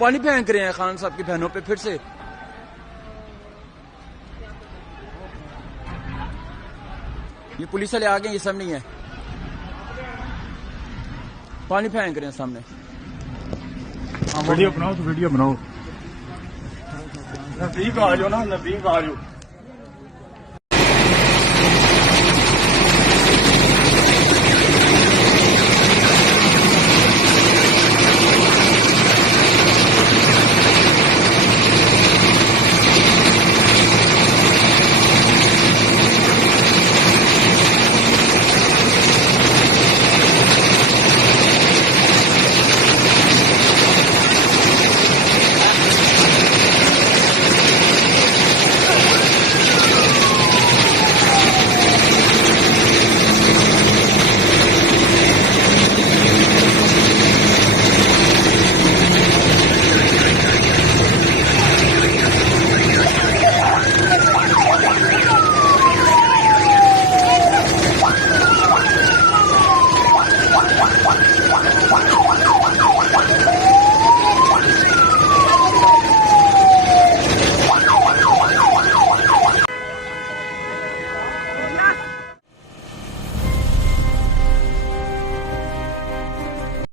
पानी फेंक रहे हैं खान साहब की बहनों पे फिर से। ये पुलिस वाले आ गए, ये सब नहीं है, पानी फेंक रहे हैं सामने। वीडियो बनाओ तो वीडियो बनाओ। नजदीक आ जाओ ना, नजदीक आ जाओ।